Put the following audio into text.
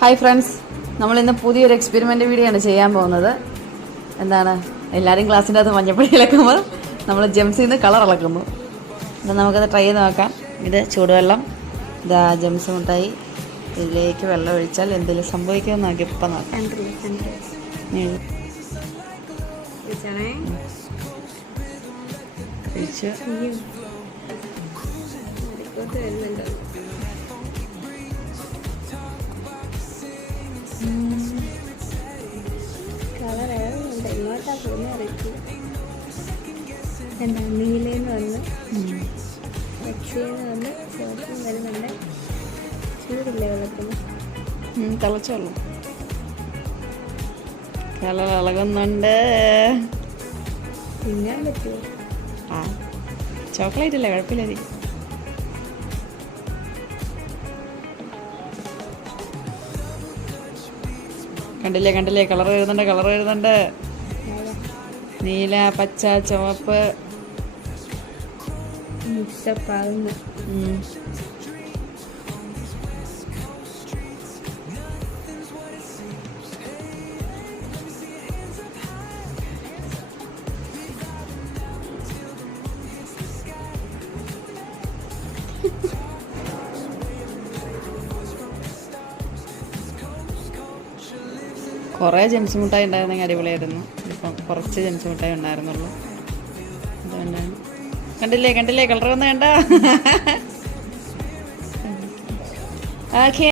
Hi friends, നമ്മളിന്ന് പുതിയൊരു experiment video ആണ് ചെയ്യാൻ പോകുന്നത്. എന്താണ്, എല്ലാവരും ക്ലാസ്സിൻ്റെ അകത്ത് മഞ്ഞപ്പൊടി ഇളക്കുമ്പോൾ നമ്മൾ ജെംസിൽ നിന്ന് കളർ ഇളക്കുന്നു. എന്നാൽ നമുക്കത് ട്രൈ ചെയ്ത് നോക്കാം. ഇത് ചൂടുവെള്ളം, ഇതാ ജെംസ് മുട്ടായി, ഇതിലേക്ക് വെള്ളം ഒഴിച്ചാൽ എന്തെങ്കിലും സംഭവിക്കുമെന്ന് നോക്കി ഇപ്പം നോക്കാം. ഒഴിച്ച് എന്താ നീലേന്ന് വന്ന് പച്ചയെന്ന് വന്ന് ചുവപ്പും വരുന്നുണ്ട്. ചൂടില്ലേ വെള്ളത്തിന്? തിളച്ച വെള്ളം കളർ ഇളകുന്നുണ്ട്. തിന്നാൻ പറ്റുമോ? ആ, ചോക്ലേറ്റ് അല്ലേ, കുഴപ്പമില്ല. കണ്ടില്ലേ, കളർ വരുന്നുണ്ട്. നീല, പച്ച, ചുവപ്പ് മിക്സപ്പാകുന്നു. കുറേ ജെംസ് മുട്ടായി ഉണ്ടായിരുന്നെങ്കിൽ അടിപൊളിയായിരുന്നു. ഇപ്പം കുറച്ച് ജെംസ് മുട്ടായി ഉണ്ടായിരുന്നുള്ളൂ. അതുകൊണ്ടാണ്. കണ്ടില്ലേ, കളർ വന്ന് കണ്ട. ഓക്കെ.